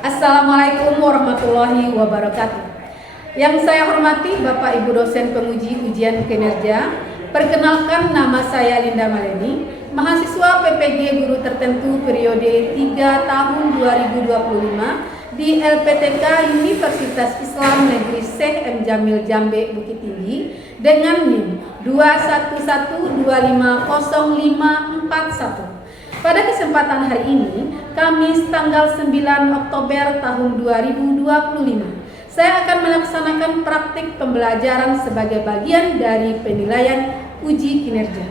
Assalamualaikum warahmatullahi wabarakatuh. Yang saya hormati Bapak Ibu dosen penguji ujian kinerja. Perkenalkan, nama saya Linda Maleni, mahasiswa PPG Guru Tertentu periode 3 tahun 2025 di LPTK Universitas Islam Negeri Syekh M. Jamil Jambe Bukit Tinggi dengan NIM 211250541. Pada kesempatan hari ini, Kamis tanggal 9 Oktober tahun 2025, saya akan melaksanakan praktik pembelajaran sebagai bagian dari penilaian uji kinerja.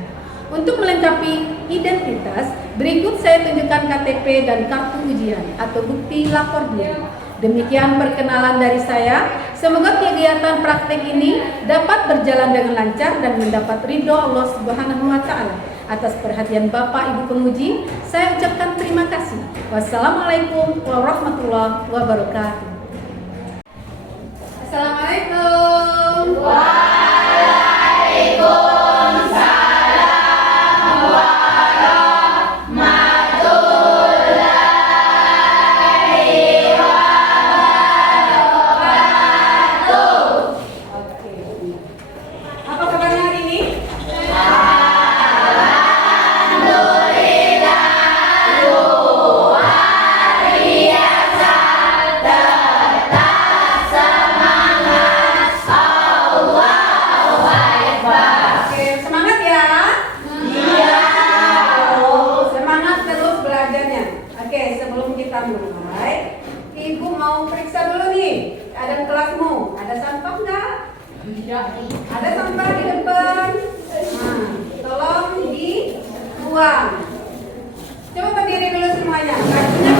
Untuk melengkapi identitas, berikut saya tunjukkan KTP dan kartu ujian atau bukti lapor diri. Demikian perkenalan dari saya. Semoga kegiatan praktik ini dapat berjalan dengan lancar dan mendapat ridho Allah Subhanahu wa Ta'ala. Atas perhatian Bapak Ibu penguji, saya ucapkan terima kasih. Wassalamualaikum warahmatullahi wabarakatuh. Assalamualaikum. Waalaikumsalam warahmatullahi wabarakatuh. Oke. Apa kabarnya hari ini? Mulai, Ibu mau periksa dulu nih keadaan kelasmu. Ada sampah nggak? Tidak. Ada sampah di depan. Nah, tolong dibuang. Coba berdiri dulu semuanya. Kakinya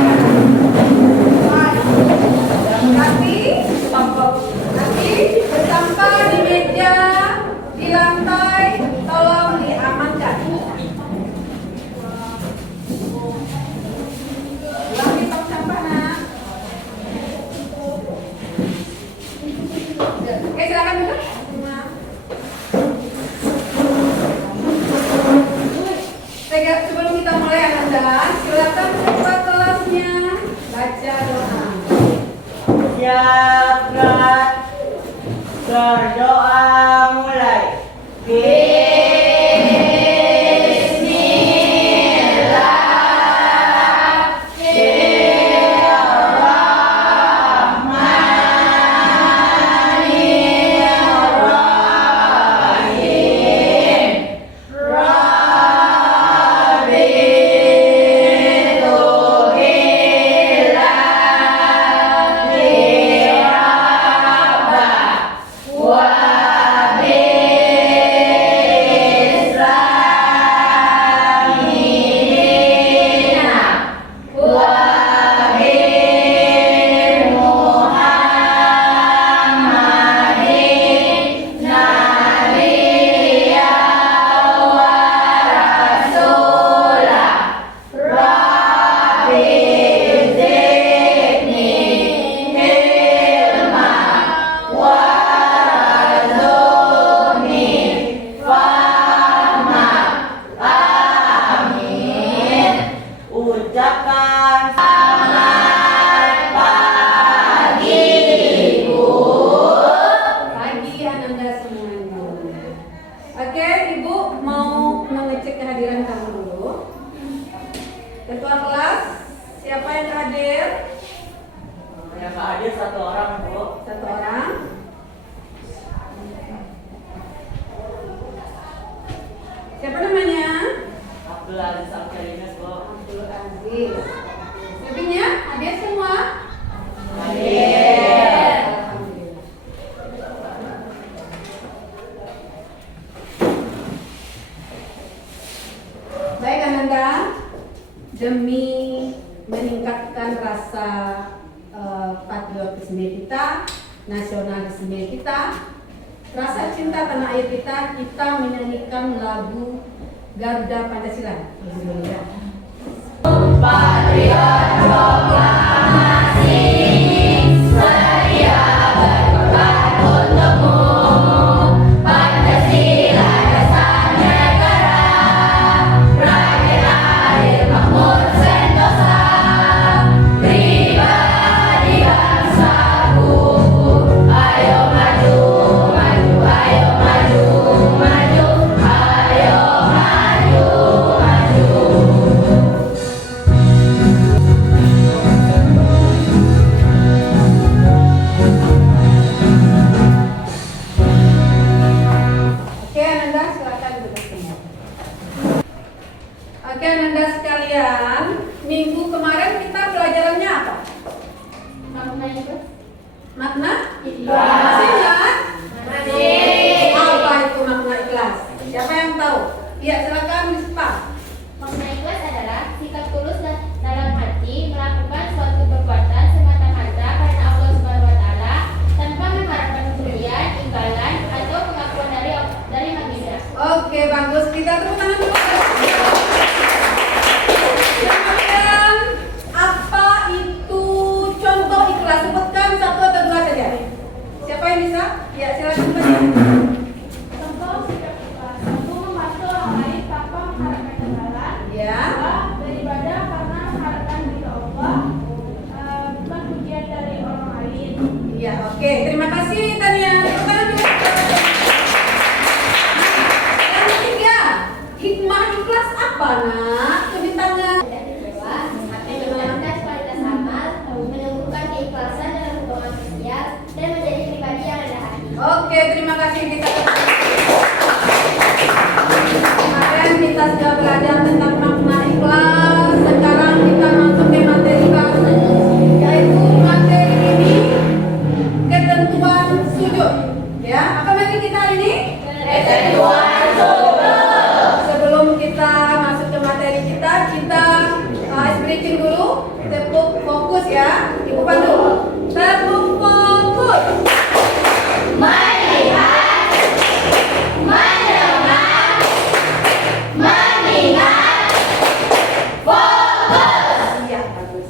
kaki bersampah di meja, di lantai. Tolong diamankan. Oke, silakan duduk. Sebelum kita mulai anak-anak, silakan buka kelasnya, baca doa. Siap, gerak. Berdoa mulai. Ketua kelas, siapa yang hadir? Yang hadir satu orang, Bu. Satu orang. Siapa namanya? Abdul Aziz Al-Karimis, Bu. Abdul Aziz. Lebihnya hadir semua? Hadir. Alhamdulillah. Baik Ananda, demi meningkatkan rasa patriotisme kita, nasionalisme kita, rasa cinta tanah air kita, kita menyanyikan lagu Garuda Pancasila. Patriot proklamasi, sedia berkorban untukmu. Pancasila dasar negara, rakyat adil makmur sentosa. Beribadah Makna? Ikhlas. Masih ingat? Masih. Apa itu makna ikhlas? Siapa yang tahu? Ya, silakan Mispa. Makna ikhlas adalah sikap tulus dalam hati melakukan suatu perbuatan semata-mata karena Allah Subhanahu wa taala tanpa mengharapkan pujian, imbalan atau pengakuan dari manusia. Oke, bagus. Kita tepuk tangan dulu. Kemudian, apa itu contoh ikhlas? Sebutkan satu atau dua saja. Siapa yang bisa? Ya, silakan baca. Contoh sikap ikhlas, satu membantu orang lain tanpa mengharapkan imbalan. Ya. Dua, beribadah karena mengharapkan ridha Allah, bukan pujian dari orang lain. Ya, oke. Terima kasih Tania. Tepuk tangan dulu. Yang ketiga, hikmah ikhlas apa, Nak? Kebintangnya. Hati menjalankan kualitas amal, menumbuhkan keikhlasan dalam hubungan sosial, dan menjadi pribadi yang rendah hati. Oke, terima kasih kita. Kemarin kita sudah belajar tentang makna ikhlas. Sekarang kita masuk ke materi baru, yaitu materi ini ketentuan sujud. Ya, apa materi kita ini? Ketentuan sujud. Sebelum kita masuk ke materi kita ice breaking dulu. Tepuk fokus ya. Ibu pandu. Tepuk fokus. Melihat, mendengar, mengingat, fokus. Iya, bagus.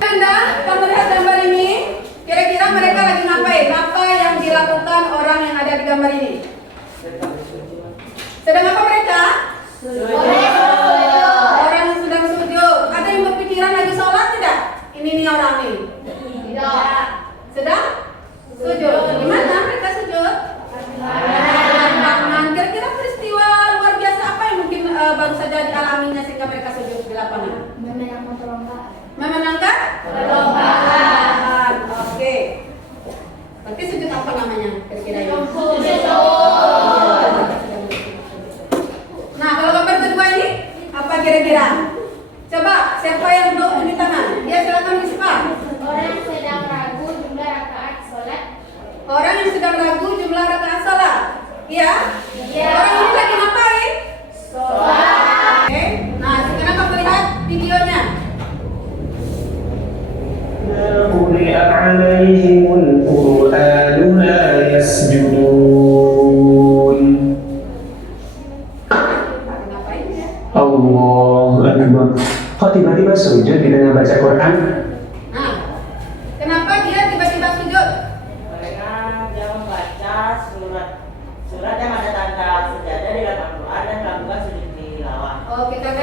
Anda, kamu lihat gambar ini? Kira-kira mereka lagi ngapain? Apa yang dilakukan orang yang ada di gambar ini? Sedang apa mereka? Orang yang sedang sujud. Ada yang berpikiran lagi sholat tidak? Ini nih orang nih. Tidak. Sedang sujud. Gimana mereka sujud? Lapangan. Kira-kira peristiwa luar biasa apa yang mungkin baru saja dialaminya sehingga mereka sujud di lapangan? Memenangkan perlombaan. Memenangkan? Perlombaan. Oke. Berarti sujud apa namanya? Kira-kira ini? Nah, kalau gambar kedua ini apa kira-kira? Coba siapa yang tahu ini tangan? Ya, silakan Mispa. Orang yang sedang ragu jumlah rakaat sholat. Orang yang sedang ragu jumlah rakaat salat. Iya? Iya. Orang ini lagi ngapain? Sholat. Oke. Nah, sekarang kamu lihat videonya. قرئ عليهم القرآن لا يسجدون Ngapain ya? Allahu Akbar. Kok tiba-tiba sujud di tengah baca Quran? Nah, kenapa dia tiba-tiba sujud? Karena dia membaca surat yang ada tanda sejadah di dalam Al-Quran dan melakukan sujud tilawah. Oke, karena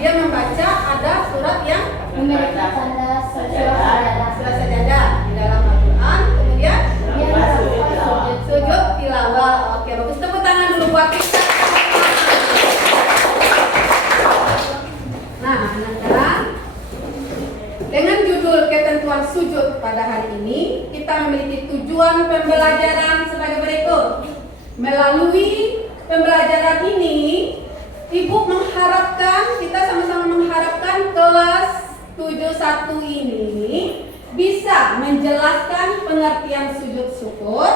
dia membaca ada surat yang Memiliki tanda sejadah. surat sajadah di dalam Al-Quran, kemudian Dia melakukan sujud tilawah. Oke, bagus. Tepuk tangan dulu buat kita. Nah, anak-anak, dengan judul ketentuan sujud pada hari ini, kita memiliki tujuan pembelajaran sebagai berikut. Melalui pembelajaran ini, Ibu mengharapkan, kita sama-sama mengharapkan kelas 71 ini bisa menjelaskan pengertian sujud syukur,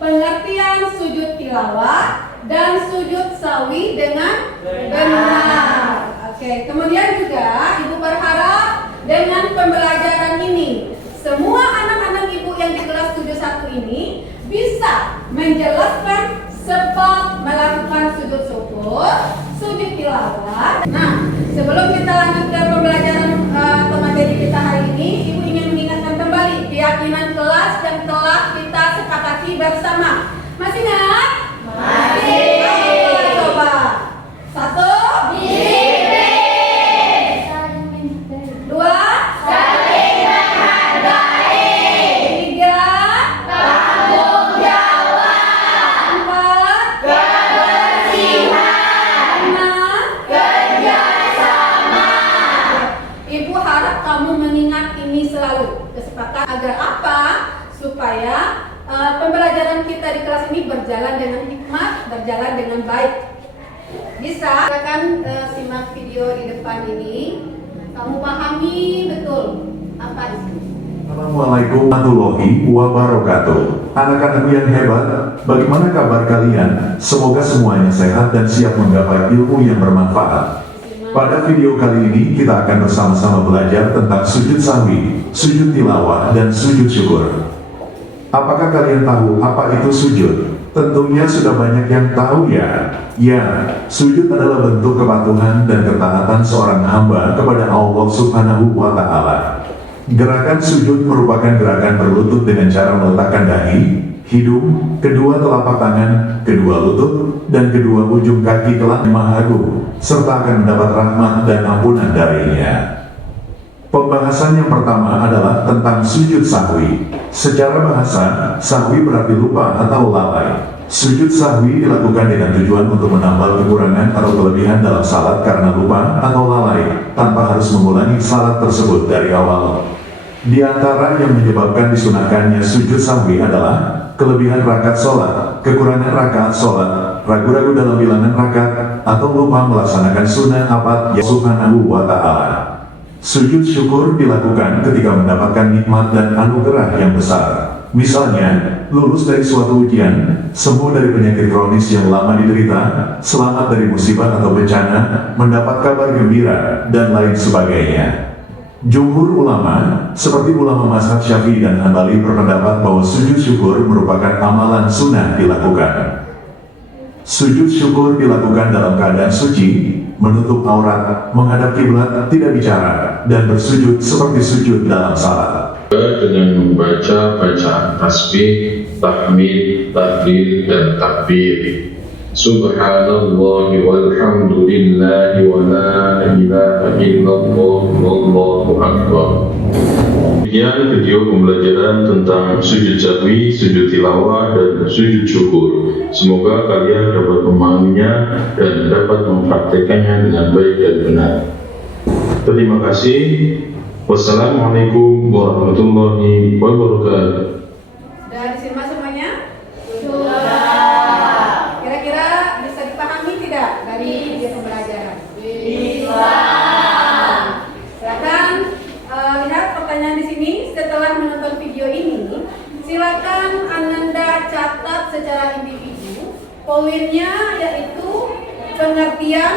pengertian sujud tilawah, dan sujud sawi dengan benar. Oke, kemudian juga Ibu berharap dengan pembelajaran ini semua anak-anak Ibu yang di kelas 71 ini bisa menjelaskan sebab melakukan sujud syukur, sujud tilawah. Nah, sebelum kita lanjut ke pembelajaran atau materi kita hari ini, Ibu ingin mengingatkan kembali keyakinan kelas yang telah kita sepakati bersama. Masih ingat? Masih. Ayo, coba. 1, 2, Saling menghargai. 3, Tanggung jawab. 4, Kebersihan. 6. Kerjasama. Ibu harap kamu mengingat ini selalu. Kesepakatan agar apa? Supaya pembelajaran kita di kelas ini berjalan dengan hikmat, berjalan dengan baik. Bisa? Silakan simak video di depan ini. Kamu pahami betul apa isi. Assalamualaikum warahmatullahi wabarakatuh. Anak-anakku yang hebat, bagaimana kabar kalian? Semoga semuanya sehat dan siap menggapai ilmu yang bermanfaat. Pada video kali ini kita akan bersama-sama belajar tentang sujud sahwi, sujud tilawah, dan sujud syukur. Apakah kalian tahu apa itu sujud? Tentunya sudah banyak yang tahu ya. Ya, sujud adalah bentuk kepatuhan dan ketaatan seorang hamba kepada Allah Subhanahu wa Ta'ala. Gerakan sujud merupakan gerakan berlutut dengan cara meletakkan dahi, hidung, kedua telapak tangan, kedua lutut, dan kedua ujung kaki ke langit Maha Agung, serta akan mendapat rahmat dan ampunan darinya. Pembahasan yang pertama adalah tentang sujud sahwi. Secara bahasa, sahwi berarti lupa atau lalai. Sujud sahwi dilakukan dengan tujuan untuk menambal kekurangan atau kelebihan dalam salat karena lupa atau lalai, tanpa harus mengulangi salat tersebut dari awal. Di antara yang menyebabkan disunahkannya sujud sahwi adalah kelebihan rakaat sholat, kekurangan rakaat sholat, ragu-ragu dalam bilangan rakaat, atau lupa melaksanakan sunnah abad Subhanahu wa Ta'ala. Sujud syukur dilakukan ketika mendapatkan nikmat dan anugerah yang besar. Misalnya, lulus dari suatu ujian, sembuh dari penyakit kronis yang lama diderita, selamat dari musibah atau bencana, mendapat kabar gembira, dan lain sebagainya. Jumhur ulama, seperti ulama mazhab Syafi'i dan Hanbali berpendapat bahwa sujud syukur merupakan amalan sunnah dilakukan. Sujud syukur dilakukan dalam keadaan suci, menutup aurat, menghadap kiblat, tidak bicara, dan bersujud seperti sujud dalam salat. Dengan membaca bacaan tasbih, tahmid, tahlil, dan takbir. Subhanallah walhamdulillah wa la ilaha illallah wallahu akbar. Demikian video pembelajaran tentang sujud sahwi, sujud tilawah, dan sujud syukur. Semoga kalian dapat memahaminya dan dapat mempraktekannya dengan baik dan benar. Terima kasih. Wassalamualaikum warahmatullahi wabarakatuh. Sudah disimak semuanya? Sudah. Kira-kira bisa dipahami tidak dari video pembelajaran? Bisa. Silakan lihat pertanyaan di sini. Setelah menonton video ini, silakan Ananda catat secara individu poinnya, yaitu pengertian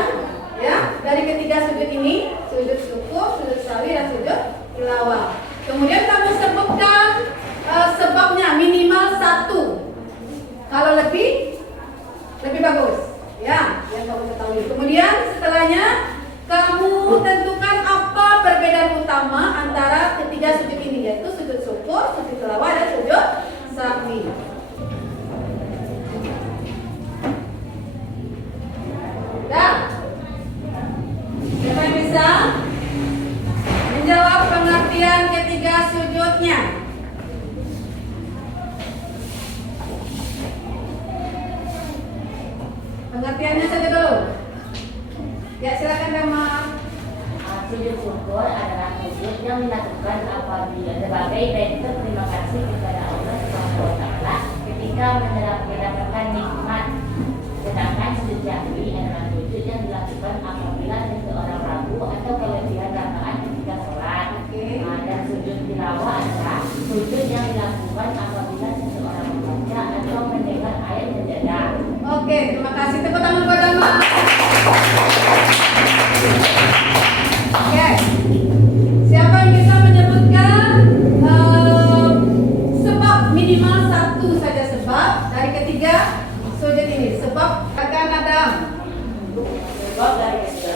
ya dari ketiga sujud ini: sujud syukur, sujud sahwi, dan sujud tilawah. Kemudian kamu sebutkan sebabnya minimal 1. Kalau lebih bagus ya, yang kamu ketahui. Kemudian setelahnya kamu tentukan apa perbedaan utama antara ketiga sujud ini, yaitu sujud syukur, sujud tilawah, dan sujud sahwi. Dah. Siapa yang bisa menjawab pengertian ketiga sujudnya? Pengertiannya saja dulu. Ya, silakan Damar. Sujud syukur adalah sujud yang dilakukan apabila sebagai bentuk terima kasih kepada Allah Subhanahu wa Ta'ala ketika mendapatkan nikmat. Sedangkan sujud sahwi adalah sujud yang dilakukan apabila seseorang ragu atau kelebihan rakaat ketika sholat. Dan sujud tilawah adalah sujud yang dilakukan apabila seseorang membaca atau mendengar ayat sajadah. Oke, terima kasih. Tepuk tangan buat Damar. Oke, siapa yang bisa menyebutkan sebab minimal 1 saja sebab dari ketiga sujud ini? Sebab akan ada. Sebab dari ketiga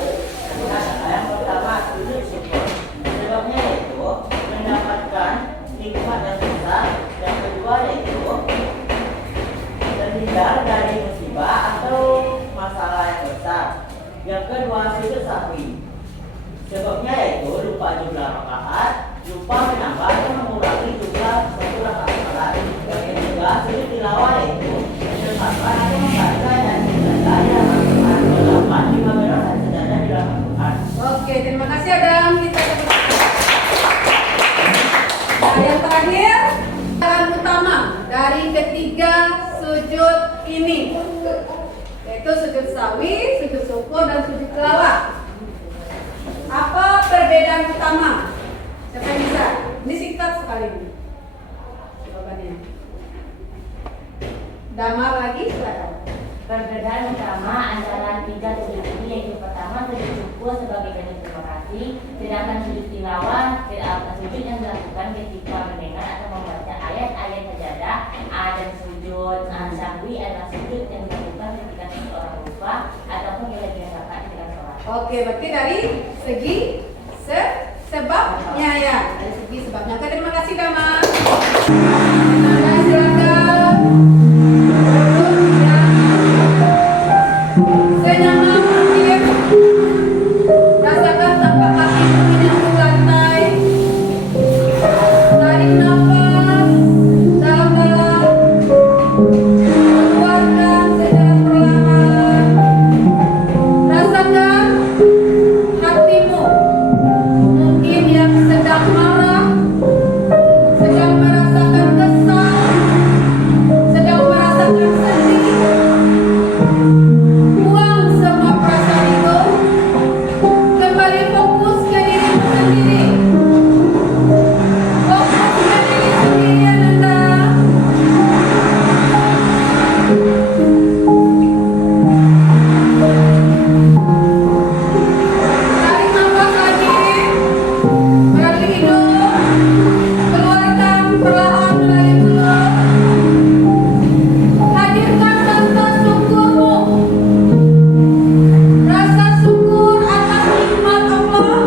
adalah yang pertama sujud syukur. Sebabnya yaitu mendapatkan nikmat yang besar. Yang kedua yaitu terhindar dari musibah atau masalah yang besar. Yang kedua sujud sahwi. Sebabnya yaitu lupa jumlah rakaat, lupa menambah atau mengurangi jumlah satu rakaat salat. Yang ketiga sujud tilawah yaitu mendengarkan atau membaca dan membaca dalam Al-Quran, mendapat 5 dan sejadah di dalam Al-Quran. Oke, terima kasih Adam. Kita nah, yang terakhir, peran utama dari ketiga sujud ini, yaitu sujud sahwi, sujud syukur, dan sujud tilawah. Apa perbedaan utama? Siapa yang bisa? Ini singkat sekali. hari ini? Jawabannya. Damar lagi, silakan. Perbedaan utama antara 3 sujud ini yaitu pertama sujud syukur sebagai bentuk terima kasih, sedangkan sujud tilawah sujud yang dilakukan ketika mendengar atau membaca ayat-ayat sajadah. Dan sujud sahwi adalah sujud yang dilakukan ketika seseorang lupa ataupun tidak biasakan ketika sholat. Oke, berarti dari segi sebabnya ya, dari segi sebabnya. Oke, terima kasih Damar. Nah, silakan. Senyaman mungkin rasakan tanpa kaki menyentuh lantai. Tarik nafas dalam-dalam, keluarkan secara perlahan. Rasakan hatimu, mungkin yang sedang marah, sedang merasakan kesal, sedang merasakan sedih. Buang semua perasaan itu, kembali fokus ke dirimu sendiri. Fokus ke diri sendiri Anda. Tarik nafas lagi melalui hidung, keluarkan perlahan melalui mulut. Hadirkan rasa syukurmu, rasa syukur atas nikmat Allah,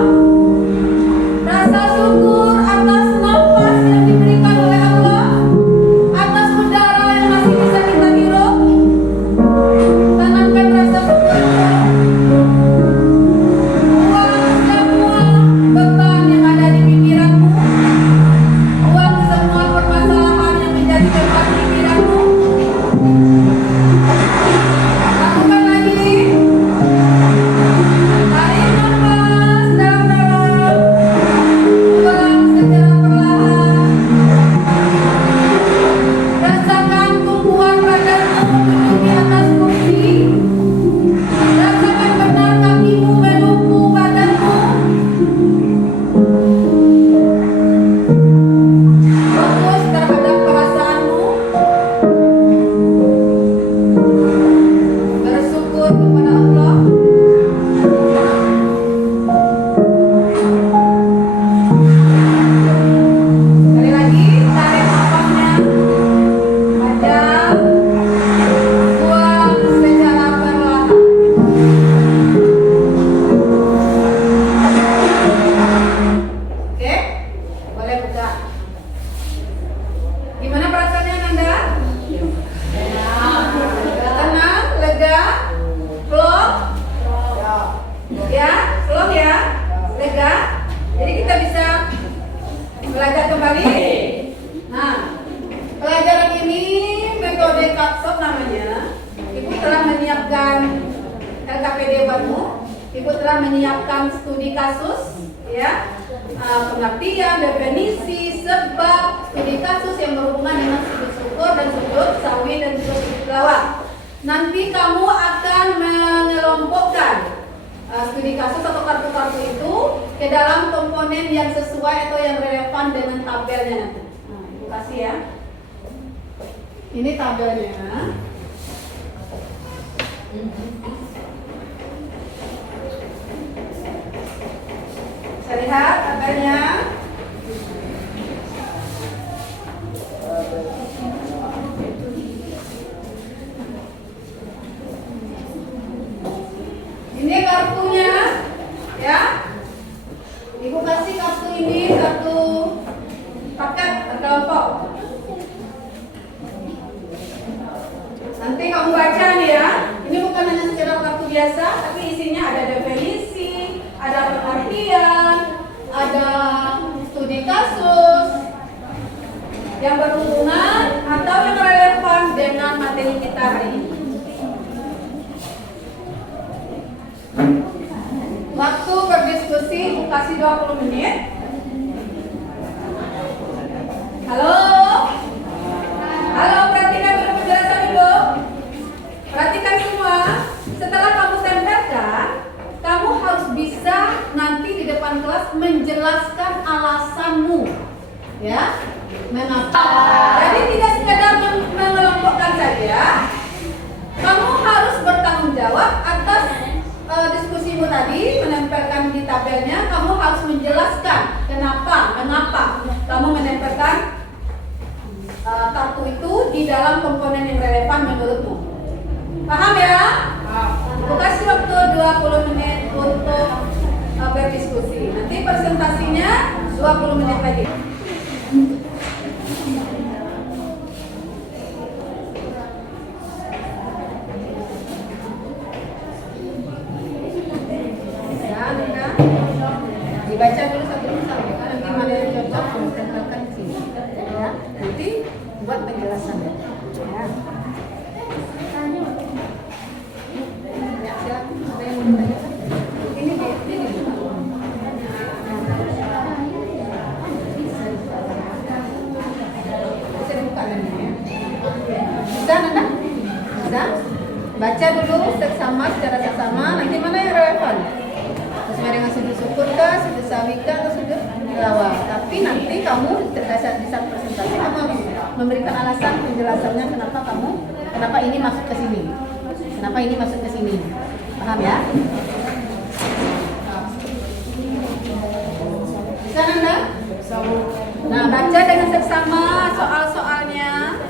rasa syukur atas nafas yang diberikan oleh Allah, atas udara yang masih bisa kita hirup. Tanamkan rasa syukur. Buang semua beban yang ada di pikiranmu. Buang semua permasalahan yang menjadi beban pikiranmu. Lakukan lagi. Tarik nafas dalam-dalam. Buang secara perlahan. Rasakan tumpuan badanmu duduk di atas kursi. Rasakan benar kakimu melumpuh badanmu. Fokus terhadap perasaanmu. Bersyukur kepada Allah. Sekali lagi, tarik nafasnya panjang, buang secara perlahan. Oke, boleh buka. Gimana perasaannya Nanda? Tenang, lega, plong, ya, plong ya, lega. Jadi kita bisa belajar kembali. Nah, pelajaran ini metode Kapsok namanya. Ibu telah menyiapkan LKPD baru. Ibu telah menyiapkan studi kasus, ya, pengertian, definisi, sebab, studi kasus yang berhubungan dengan sujud syukur dan sujud sahwi dan sujud tilawah. Nanti kamu akan mengelompokkan studi kasus atau kartu-kartu itu ke dalam komponen yang sesuai atau yang relevan dengan tabelnya nanti. Nah, Ibu kasih ya. Ini tabelnya. Bisa lihat tabelnya. Ini kartunya, ya. Ibu kasih kartu ini, kartu paket kelompok. Nanti kamu baca nih ya. Ini bukan hanya sekedar kartu biasa, tapi isinya ada definisi, ada pengertian, ada studi kasus yang berhubungan atau yang relevan dengan materi kita hari ini. Waktu berdiskusi kasih 20 menit. Halo? Halo, perhatikan dulu penjelasan Ibu. Perhatikan semua. Setelah kamu tempelkan, kamu harus bisa nanti di depan kelas menjelaskan alasanmu. Ya, mengapa? Jadi tidak sekedar mengelompokkan saja, kamu harus bertanggung jawab atas diskusimu tadi, menempelkan di tabelnya. Kamu harus menjelaskan mengapa kamu menempelkan kartu itu di dalam komponen yang relevan menurutmu. Paham ya? Aku kasih waktu 20 menit untuk berdiskusi. Nanti presentasinya 20 menit lagi. Dibaca dulu satu misal, nanti mana yang cocok kamu tempelkan di sini. Ya, nanti buat penjelasan ya. Ya, silakan. Ada yang mau ditanyakan? Ini. Bisa dibuka nanti ya. Bisa, Nanda? Bisa? Baca dulu secara seksama, nanti mana yang relevan? Sesuai dengan sudut syukur kah, sudut sawika, atau sudut tilawah. Tapi nanti kamu di saat presentasi kamu harus memberikan alasan penjelasannya kenapa ini masuk ke sini, kenapa ini masuk ke sini. Paham ya? Bisa Nanda? Nah, baca dengan seksama soal-soalnya.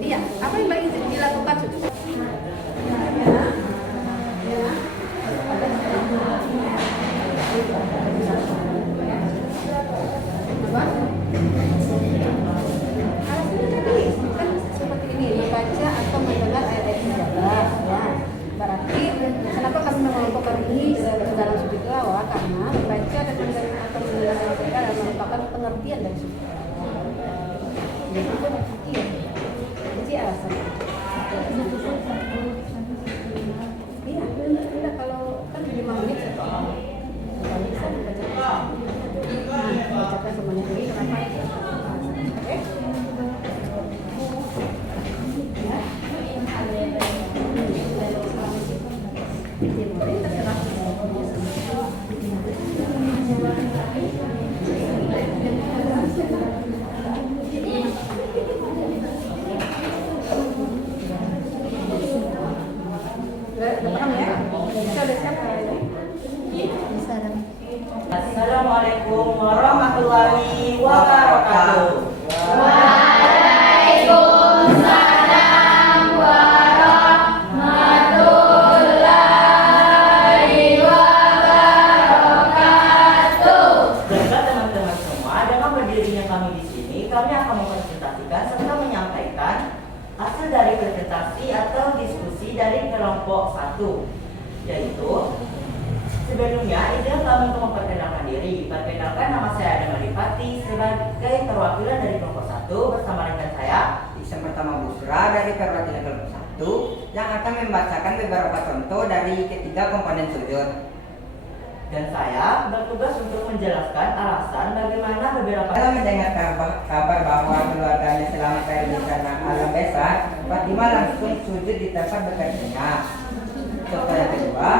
Iya, apa yang baik dilakukan sudah? Seperti ini, membaca atau mendengar ayat-ayat sejarah. Ya, berarti kenapa kami mengelompokkan ini dalam sudut tilawah? Karena membaca dan mendengar atau mendengar ayat sejarah merupakan pengertian dari sudut tilawah. Jadi itu pengertian. Jadi alasan. Iya, tidak kalau kan 5 menit satu. Kalau bisa dibacakan semuanya ini kenapa? Oke. Assalamualaikum warahmatullahi wabarakatuh. Waalaikumsalam warahmatullahi wabarakatuh. Jaga teman-teman semua, dengan berdirinya kami di sini, kami akan mempresentasikan serta menyampaikan hasil dari presentasi atau diskusi dari kelompok 1, yaitu sebelumnya, izin kami untuk memperkenalkan diri. Perkenalkan, nama saya Adam Adipati sebagai perwakilan dari kelompok 1 bersama rekan saya Isan pertama Busra dari perwakilan kelompok 1 yang akan membacakan beberapa contoh dari ketiga komponen sujud. dan saya bertugas untuk menjelaskan alasan bagaimana beberapa Setelah mendengar kabar bahwa keluarganya selamat dari bencana alam besar, Fatimah langsung sujud di tempat bekerjanya. Contoh yang kedua,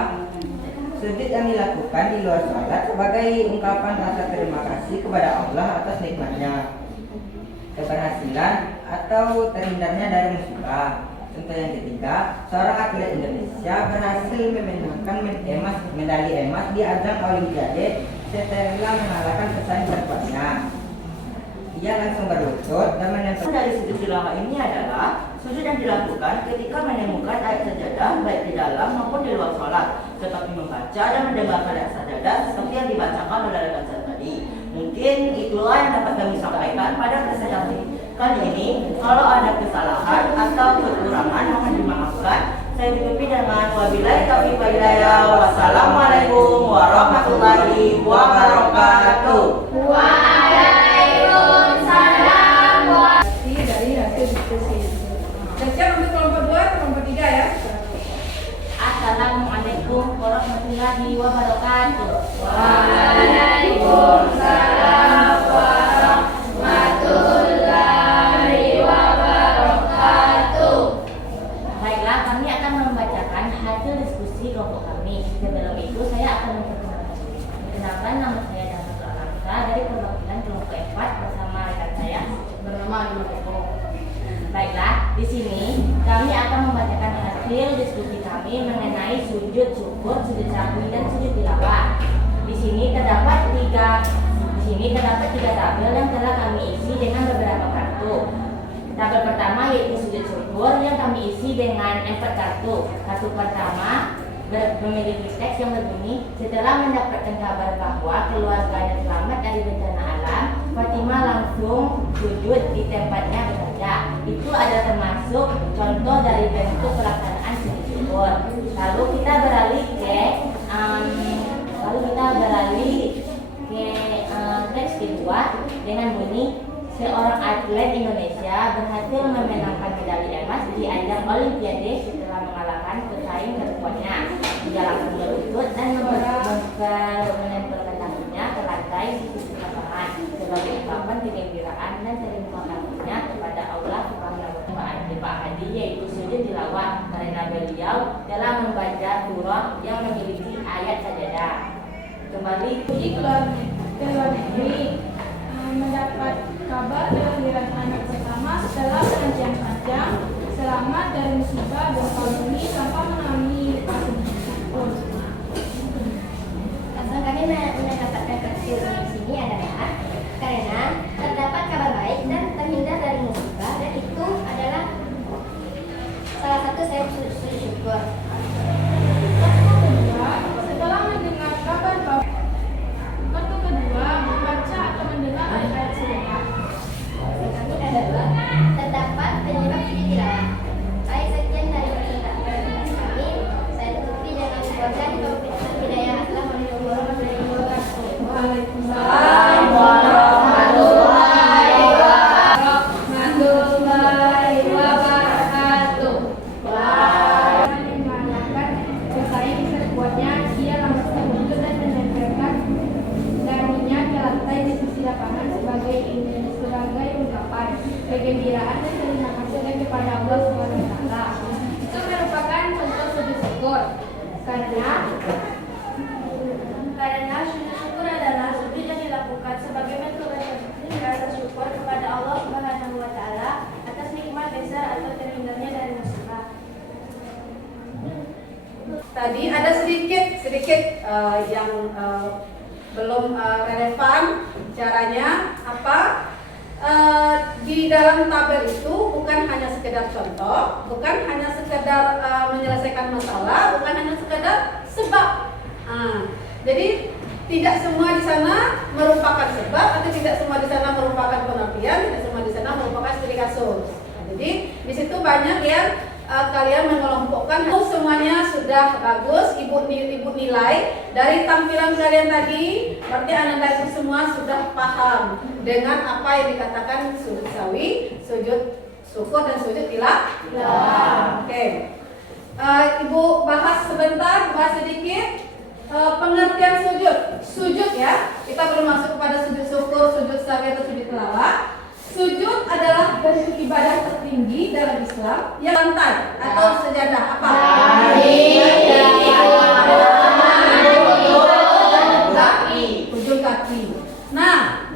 sujud yang dilakukan di luar salat sebagai ungkapan rasa terima kasih kepada Allah atas nikmatnya, keberhasilan atau terhindarnya dari musibah. Contoh yang ketiga, seorang atlet Indonesia berhasil memenangkan medali emas di ajang Olimpiade setelah mengalahkan pesaing terkuatnya. Ia langsung berlutut dan menempel. dari sudut tilawah ini adalah sujud yang dilakukan ketika menemukan ayat sajadah baik di dalam maupun di luar sholat, seperti membaca dan mendengarkan ayat sajadah seperti yang dibacakan oleh rekan saya tadi. Mungkin itulah yang dapat kami sampaikan pada presentasi kali ini. Kalau ada kesalahan atau kekurangan mohon dimaafkan. Saya tutupi dengan wabillahi taufiq wal hidayah. Wassalamualaikum warahmatullahi wabarakatuh. Waalaikumsalam. Dari hasil diskusi. Siap untuk kelompok 2 atau kelompok 3 ya? Assalamualaikum warahmatullahi wabarakatuh. Waalaikumsalam warahmatullahi wabarakatuh. Baiklah, kami akan membacakan hasil diskusi kelompok kami. Sebelum itu saya akan memperkenalkan. Nama saya Dara hasil diskusi kami mengenai sujud syukur, sujud sahwi, dan sujud tilawah. Di sini terdapat tiga tabel yang telah kami isi dengan beberapa kartu. Tabel pertama yaitu sujud syukur yang kami isi dengan 4 kartu. Kartu pertama memiliki teks yang berbunyi, setelah mendapatkan kabar bahwa keluarganya selamat dari bencana alam, Fatimah langsung sujud di tempatnya bekerja. Itu adalah termasuk contoh dari bentuk pelaksanaan sujud syukur. Lalu kita beralih ke teks kedua dengan bunyi, seorang atlet Indonesia berhasil memenangkan medali emas di ajang Olimpiade setelah mengalahkan pesaing terkuatnya. Dia langsung berlutut dan menempelkan kakinya ke lantai di sisi lapangan sebagai ungkapan kegembiraan dan terima kasihnya kepada Allah Subhanahu wa Ta'ala. Pak Hadi yaitu sujud tilawah karena beliau telah membaca surah yang memiliki ayat sajadah. Kembali Di luar negeri mendapat kabar kelahiran anak pertama setelah penantian panjang, selamat dari musibah gempa bumi tanpa mengalami apapun. Alasan kami mendapatkan kartu di sini adalah karena terdapat kabar baik dan terhindar dari musibah, dan itu adalah salah satu saya sujud syukur. Setelah mendengar kabar baik, kartu kedua membaca atau mendengar ayat-ayat sunnah. Kami adalah terdapat penyebab sujud tilawah. Baik, sekian dari presentasi kami. Saya tutupi dengan membaca di Taufiq Hidayah. Assalamualaikum warahmatullahi wabarakatuh. Waalaikumsalam warahmatullahi wabarakatuh. Mengalahkan pesaing terkuatnya, dia langsung muncul dan menempelkan dahinya ke lantai di sisi lapangan sebagai ungkapan kegembiraan dan terima kasih kepada Allah Subhanahu wa Ta'ala. Itu merupakan contoh sujud syukur karena sujud syukur adalah sujud yang dilakukan sebagai bentuk rasa syukur kepada Allah Subhanahu wa Ta'ala atas nikmat besar atau terhindarnya dari musibah. Tadi ada sedikit yang belum relevan caranya apa. Di dalam tabel itu bukan hanya sekedar contoh, bukan hanya sekedar menyelesaikan masalah, bukan hanya sekedar sebab. Jadi tidak semua di sana merupakan sebab, atau tidak semua di sana merupakan pengertian, tidak semua di sana merupakan studi kasus. Jadi di situ banyak yang kalian mengelompokkan. Semuanya sudah bagus, ibu nilai dari tampilan kalian tadi. Berarti anak itu semua sudah paham dengan apa yang dikatakan sujud sawi, sujud syukur, dan sujud tilawah. Oke. Ibu bahas sedikit pengertian sujud ya. Kita belum masuk kepada sujud syukur, sujud sawi, atau sujud tilawah. Sujud adalah bentuk ibadah tertinggi dalam Islam yang lantai atau sejadah apa? Ujung kaki. Nah,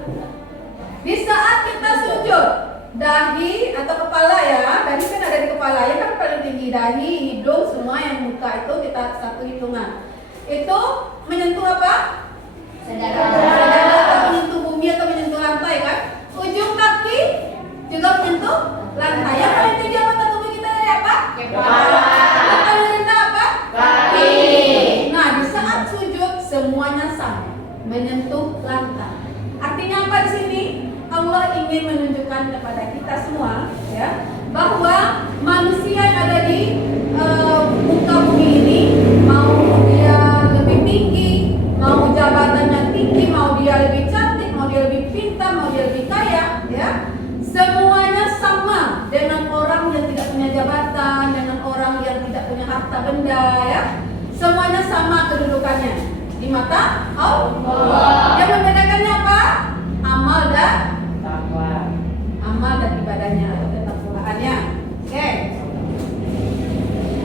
di saat kita sujud, dahi atau kepala ya, dahi kan ada di kepala ya kan paling tinggi, dahi, hidung, semua yang muka itu kita satu hitungan. Itu menyentuh apa? Sejadah atau menyentuh bumi atau menyentuh lantai kan? Ujung kaki juga menyentuh lantai. Yang paling tinggi anggota tubuh kita dari apa? Kepala. Yang paling rendah apa? Kaki. Nah, di saat sujud semuanya sama, menyentuh lantai. Artinya apa di sini? Allah ingin menunjukkan kepada kita semua ya, bahwa manusia yang ada di muka bumi ini, mau dia lebih tinggi, mau jabatannya tinggi, mau dia lebih cantik, mau dia lebih pintar, mau dia lebih kaya, ya, semuanya sama dengan orang yang tidak punya jabatan, dengan orang yang tidak punya harta benda, ya, semuanya sama kedudukannya di mata Allah. Yang membedakannya apa? Amal dan ibadahnya atau ketakwaan. Oke.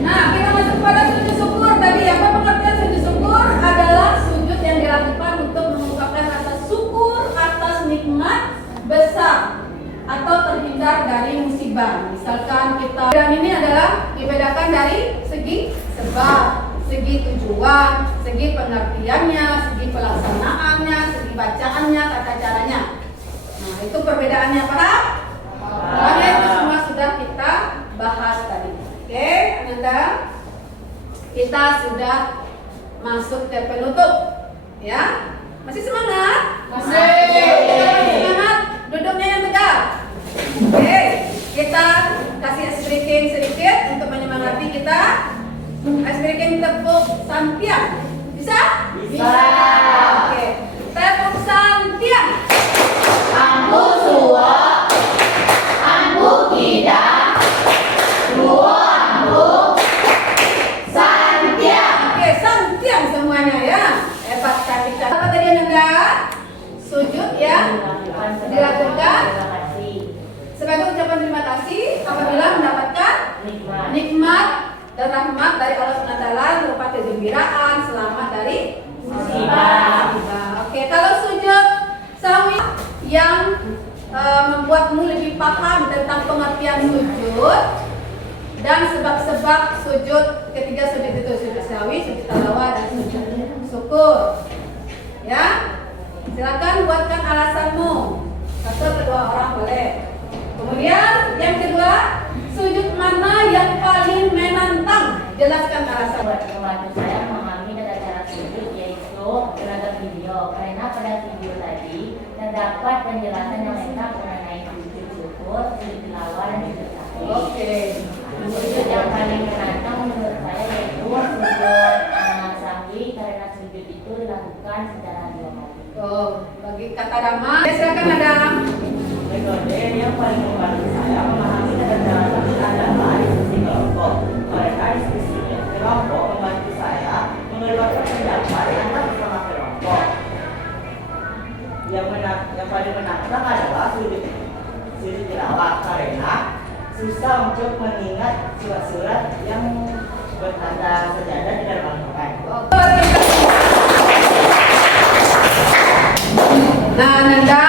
Nah, kita masuk pada sujud syukur tadi. Apa pengertian sujud syukur? Adalah sujud yang dilakukan untuk mengungkapkan rasa syukur atas nikmat besar atau terhindar dari musibah. Misalkan kita, dan ini adalah dibedakan dari kedua segi pengertiannya, segi pelaksanaannya, segi bacaannya, tata caranya. Nah, itu perbedaannya para. Karena itu semua sudah kita bahas tadi. Oke, Ananda, kita sudah masuk ke penutup, ya. Masih semangat? Masih semangat. Duduknya yang tegak. Oke, kita kasih ice breaking sedikit untuk menyemangati kita. Ice breaking tepuk sampian. Bisa? Bisa. Oke, tepuk sampian. Ambu suwo, ambu tidak, suwo ambu, santiang. Oke, sampian semuanya ya. Hebat sekali. Apa tadi Ananda? Sujud ya. Dilakukan sebagai ucapan terima kasih apabila mendapatkan nikmat dan rahmat dari Allah SWT berupa kegembiraan, selamat dari musibah. Oke, kalau sujud sahwi yang membuatmu lebih paham tentang pengertian sujud dan sebab-sebab sujud, ketiga sujud itu sujud sahwi, sujud tilawah, dan sujud syukur. Ya, silakan buatkan alasanmu. Satu kedua orang boleh. Kemudian yang kedua, sujud mana yang paling menantang? Jelaskan alasan. Buat membantu saya memahami tata cara sujud yaitu menonton video, karena pada video tadi terdapat penjelasan yang lengkap mengenai sujud syukur, sujud tilawah, dan sujud sahwi. Oke. Sujud yang paling menantang menurut saya yaitu sujud sahwi, karena sujud itu dilakukan secara 2 kali. Oh, bagi kata Dama, silakan Adam. Metode yang paling membantu saya memahami tata cara sujud adalah diskusi kelompok. Mereka diskusi kelompok membantu saya mengeluarkan pendapat antar bersama kelompok. Yang paling menantang adalah sujud tilawah karena susah untuk mengingat surat-surat yang bertanda sejadah di dalam Al-Quran. Nah, Nanda,